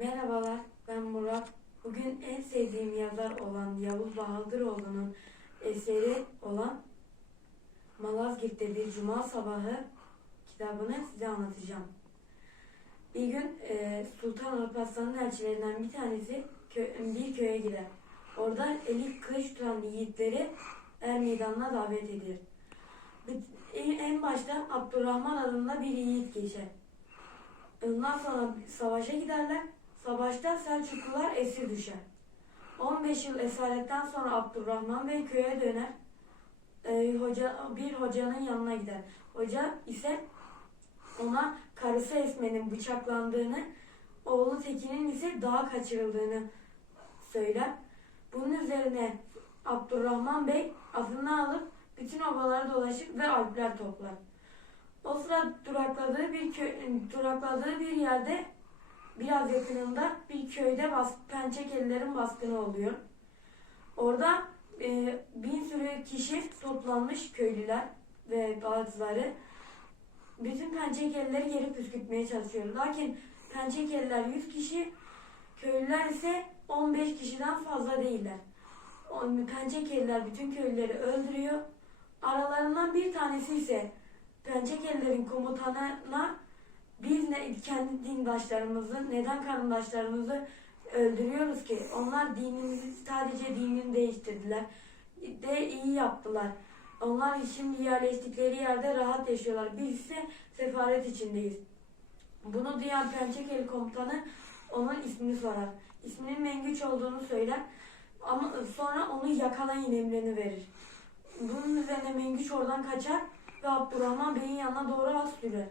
Merhabalar, ben Murat. Bugün en sevdiğim yazar olan Yavuz Bahadıroğlu'nun eseri olan Malazgirt'te bir Cuma Sabahı kitabını size anlatacağım. Bir gün e, Sultan Alparslan'ın elçilerinden bir tanesi kö- bir köye gider. Orada eli kılıç tutan yiğitleri er meydanına davet edilir. En başta Abdurrahman adında bir yiğit geçer. Ondan sonra savaşa giderler. Savaşta Selçuklular esir düşer. 15 yıl esaretten sonra Abdurrahman Bey köye döner. Ee, hoca bir hocanın yanına gider. Hoca ise ona karısı Esme'nin bıçaklandığını, oğlu Tekin'in ise dağa kaçırıldığını söyler. Bunun üzerine Abdurrahman Bey atını alıp bütün obaları dolaşır ve alpler toplar. O sıra durakladığı bir kö durakladığı bir yerde biraz yakınında bir köyde bas pençekelilerin baskını oluyor. Orada e, bin sürü kişi toplanmış köylüler ve bazıları bütün pençekelileri geri püskürtmeye çalışıyor. Lakin pençekeliler 100 kişi, köylüler ise 15 kişiden fazla değiller. Pençekeliler bütün köylüleri öldürüyor. Aralarından bir tanesi ise Pençekelilerin komutanına biz ne, kendi dindaşlarımızı, neden karındaşlarımızı öldürüyoruz ki? Onlar dinimizi sadece dinini değiştirdiler. De iyi yaptılar. Onlar şimdi yerleştikleri yerde rahat yaşıyorlar. Biz ise sefaret içindeyiz. Bunu duyan Pençekeli komutanı onun ismini sorar. İsminin Mengüç olduğunu söyler. Ama sonra onu yakalayın emrini verir. Bunun üzerine Mengüç oradan kaçar ve Abdurrahman Bey'in yanına doğru at sürer.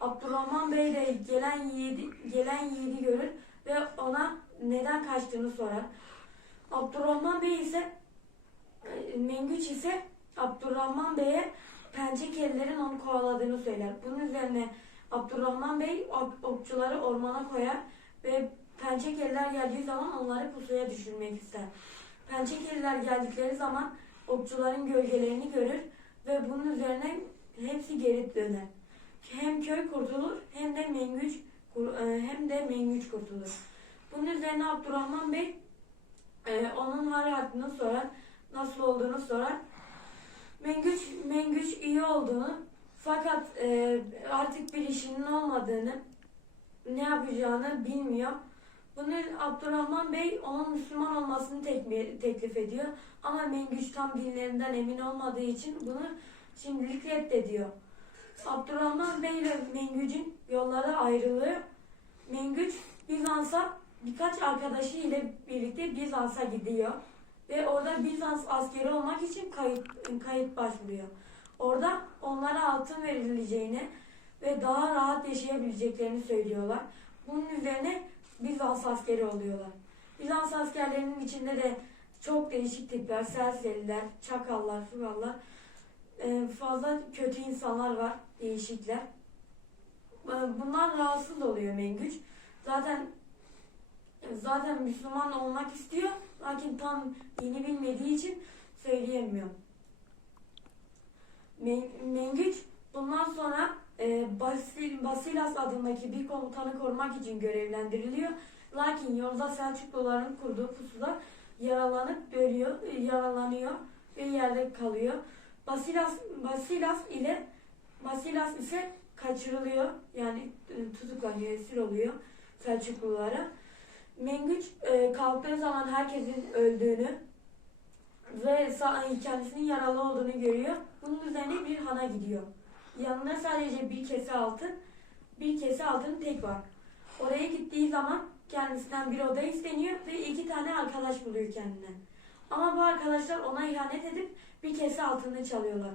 Abdurrahman Bey de gelen yiğidi, gelen yiğidi görür ve ona neden kaçtığını sorar. Abdurrahman Bey ise e, Mengüç ise Abdurrahman Bey'e pençekelilerin onu kovaladığını söyler. Bunun üzerine Abdurrahman Bey ok- okçuları ormana koyar ve pençekeliler geldiği zaman onları pusuya düşürmek ister. Pençekeliler geldikleri zaman okçuların gölgelerini görür ve bunun üzerine hepsi geri döner. Hem köy kurtulur hem de Mengüç e, hem de Mengüç kurtulur. Bunun üzerine Abdurrahman Bey e, onun hal hakkını sorar, nasıl olduğunu sorar. Mengüç Mengüç iyi olduğunu fakat e, artık bir işinin olmadığını, ne yapacağını bilmiyor. Bunu Abdurrahman Bey onun Müslüman olmasını tek- teklif ediyor. Ama Mengüç tam dinlerinden emin olmadığı için bunu şimdilik reddediyor. Abdurrahman Bey ile Mengüç'ün yolları ayrılıyor. Mengüç Bizans'a birkaç arkadaşı ile birlikte Bizans'a gidiyor. Ve orada Bizans askeri olmak için kayıt, kayıt başvuruyor. Orada onlara altın verileceğini ve daha rahat yaşayabileceklerini söylüyorlar. Bunun üzerine Bizans askeri oluyorlar. Bizans askerlerinin içinde de çok değişik tipler, serseriler, çakallar, fugallar, e, fazla kötü insanlar var, değişikler. E, Bunlar rahatsız oluyor Mengüç. Zaten zaten Müslüman olmak istiyor, lakin tam dini bilmediği için söyleyemiyor. Men- Mengüç bundan sonra e, Basil, Basilas adındaki bir komutanı korumak için görevlendiriliyor. Lakin yolda Selçukluların kurduğu pusuda yaralanıp ölüyor, yaralanıyor ve yerde kalıyor. Basilas, Basilas ile Basilas ise kaçırılıyor. Yani e, tutuklanıyor, esir oluyor Selçuklulara. Mengüç e, kalktığı zaman herkesin öldüğünü ve kendisinin yaralı olduğunu görüyor. Bunun üzerine bir hana gidiyor. Yanına sadece bir kese altın, bir kese altın tek var. Oraya gittiği zaman kendisinden bir oda isteniyor ve iki tane arkadaş buluyor kendine. Ama bu arkadaşlar ona ihanet edip bir kese altını çalıyorlar.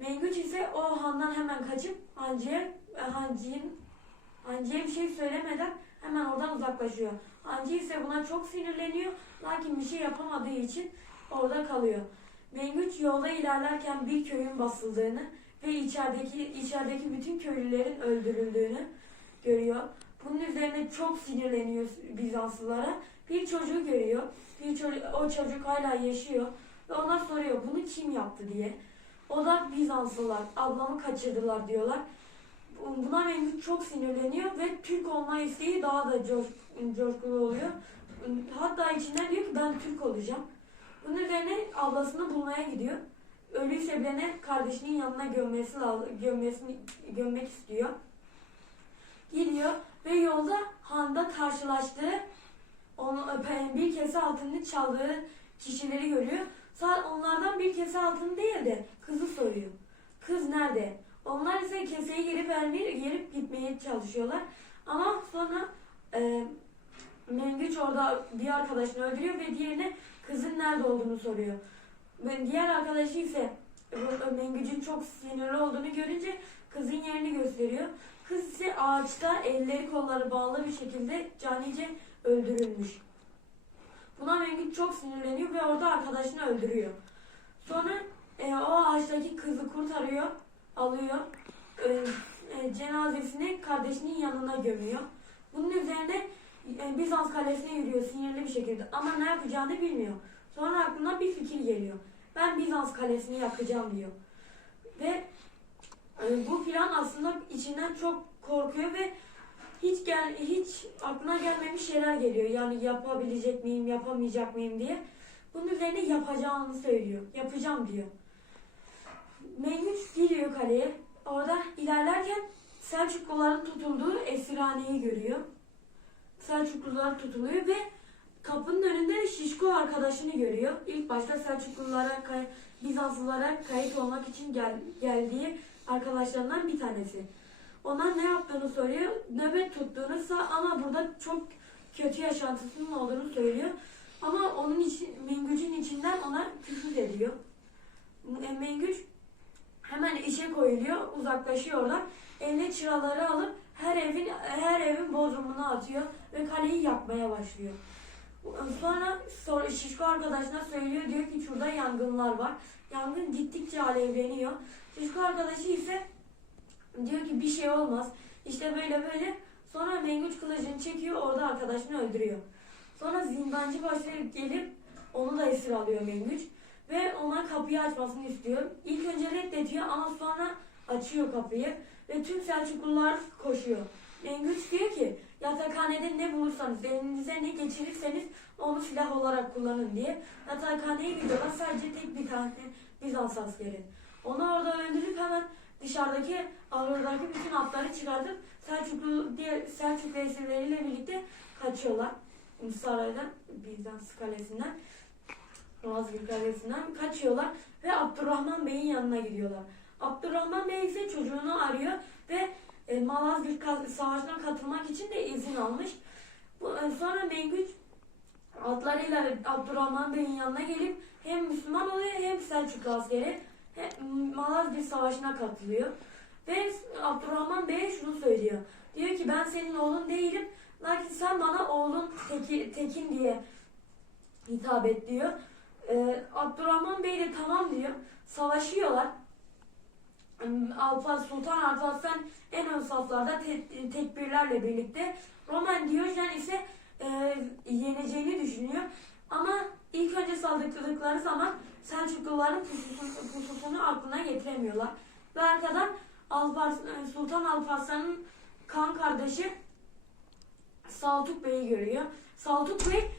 Mengüç ise o handan hemen kaçıp hancıya, e, hancının, hancıya bir şey söylemeden hemen oradan uzaklaşıyor. Hancı ise buna çok sinirleniyor lakin bir şey yapamadığı için orada kalıyor. Mengüç yolda ilerlerken bir köyün basıldığını ve içerideki içerideki bütün köylülerin öldürüldüğünü görüyor. Bunun üzerine çok sinirleniyor Bizanslılara. Bir çocuğu görüyor. Bir çocuk, o çocuk hala yaşıyor ve ona soruyor bunu kim yaptı diye. O da Bizanslılar ablamı kaçırdılar diyorlar. buna Mengüç çok sinirleniyor ve Türk olma isteği daha da coş, coşkulu oluyor. Hatta içinden diyor ki ben Türk olacağım. Bunun üzerine ablasını bulmaya gidiyor. Ölüyse bile kardeşinin yanına gömmesi gömmesini, gömmek istiyor. Gidiyor ve yolda Han'da karşılaştığı onu, bir kese altını çaldığı kişileri görüyor. Sa- Onlardan bir kese altın değil de kızı soruyor. Kız nerede? Onlar ise keseyi geri vermeye, gelip gitmeye çalışıyorlar. Ama sonra e, Mengüç orada bir arkadaşını öldürüyor ve diğerine kızın nerede olduğunu soruyor. Ve diğer arkadaşı ise e, Mengüç'ün çok sinirli olduğunu görünce kızın yerini gösteriyor. Kız ise ağaçta elleri kolları bağlı bir şekilde canice öldürülmüş. Buna Mengüç çok sinirleniyor ve orada arkadaşını öldürüyor. Sonra e, o ağaçtaki kızı kurtarıyor, alıyor. E, e, cenazesini kardeşinin yanına gömüyor. Bunun üzerine e, Bizans kalesine yürüyor sinirli bir şekilde ama ne yapacağını bilmiyor. Sonra aklına bir fikir geliyor. Ben Bizans kalesini yakacağım diyor. Ve e, bu plan aslında içinden çok korkuyor ve hiç gel hiç aklına gelmemiş şeyler geliyor. Yani yapabilecek miyim, yapamayacak mıyım diye. Bunun üzerine yapacağını söylüyor. Yapacağım diyor. Mengüç giriyor kaleye. Orada ilerlerken Selçukluların tutulduğu esirhaneyi görüyor. Selçuklular tutuluyor ve kapının önünde de Şişko arkadaşını görüyor. İlk başta Selçuklulara, Bizanslılara kayıt olmak için gel- geldiği arkadaşlarından bir tanesi. Ona ne yaptığını soruyor. Nöbet tuttuğunu ama burada çok kötü yaşantısının olduğunu söylüyor. Ama onun için Mengüç'ün içinden ona küfür ediyor. E, Mengüç hemen işe koyuluyor, uzaklaşıyor oradan. Eline çıraları alıp her evin her evin bodrumuna atıyor ve kaleyi yakmaya başlıyor. Sonra, sonra Şişko arkadaşına söylüyor diyor ki şurada yangınlar var. Yangın gittikçe alevleniyor. Şişko arkadaşı ise diyor ki bir şey olmaz. İşte böyle böyle. Sonra Mengüç kılıcını çekiyor orada arkadaşını öldürüyor. Sonra zindancı başı gelip onu da esir alıyor Mengüç. Ve ona kapıyı açmasını istiyor. İlk önce reddediyor ama sonra açıyor kapıyı. Ve tüm Selçuklular koşuyor. Mengüç diyor ki yatakhanede ne bulursanız elinize ne geçirirseniz onu silah olarak kullanın diye. Yatakhaneye gidiyorlar sadece tek bir tane Bizans askeri. Onu orada öldürüp hemen dışarıdaki ahırdaki bütün atları çıkartıp Selçuklu diğer Selçuklu esirleriyle birlikte kaçıyorlar. Saraydan, Bizans kalesinden, Malazgirt kalesinden kaçıyorlar ve Abdurrahman Bey'in yanına gidiyorlar. Abdurrahman Bey ise çocuğunu arıyor ve e, Malazgirt Savaşı'na katılmak için de izin almış. Bu, e, sonra Mengüç atlarıyla Abdurrahman Bey'in yanına gelip hem Müslüman oluyor hem Selçuklu askeri Malazgirt Savaşı'na katılıyor. Ve Abdurrahman Bey'e şunu söylüyor. Diyor ki ben senin oğlun değilim. Lakin sen bana oğlun Teki, Tekin diye hitap et diyor. Ee, Abdurrahman Bey de tamam diyor. Savaşıyorlar. Alparslan Sultan Alparslan en ön saflarda te- tekbirlerle birlikte. Roman Diyojen ise e, yeneceğini düşünüyor. Ama ilk önce saldırdıkları zaman Selçukluların pususunu, aklına getiremiyorlar. Ve arkadan Alparslan, Sultan Alparslan'ın kan kardeşi Saltuk Bey'i görüyor. Saltuk Bey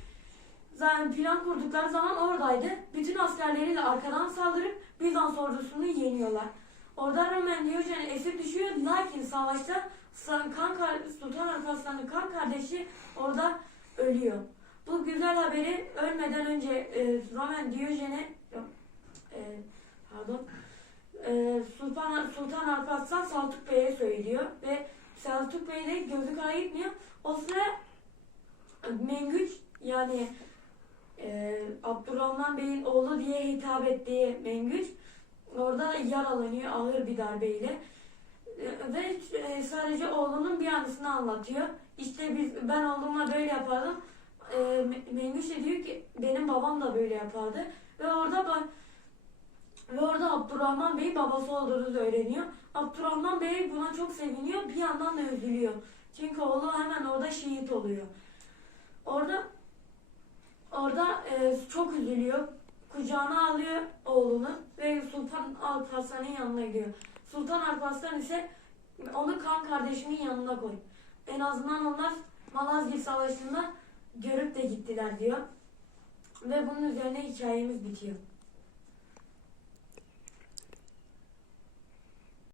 zaten plan kurdukları zaman oradaydı. Bütün askerleri de arkadan saldırıp Bizans ordusunu yeniyorlar. Orada Roman Diyojen esir düşüyor. Lakin savaşta Sa- kan Sultan Alparslan'ın kan kardeşi orada ölüyor. Bu güzel haberi ölmeden önce e, Roman Diyojen'e e, pardon e, Sultan Sultan Alparslan Saltuk Bey'e söylüyor ve Selçuk Bey de gözü kara gitmiyor. O sıra Mengüç yani e, Abdurrahman Bey'in oğlu diye hitap ettiği Mengüç orada yaralanıyor ağır bir darbeyle. E, ve e, sadece oğlunun bir anısını anlatıyor. İşte biz ben oğluma böyle yapardım. E, Me- Mengüç de diyor ki benim babam da böyle yapardı. Ve orada ve orada Abdurrahman Bey babası olduğunu öğreniyor. Abdurrahman Bey buna çok seviniyor. Bir yandan da üzülüyor. Çünkü oğlu hemen orada şehit oluyor. Orada orada e, çok üzülüyor. Kucağına alıyor oğlunu ve Sultan Alparslan'ın yanına gidiyor. Sultan Alparslan ise onu kan kardeşimin yanına koy. En azından onlar Malazgirt Savaşı'nda görüp de gittiler diyor. Ve bunun üzerine hikayemiz bitiyor.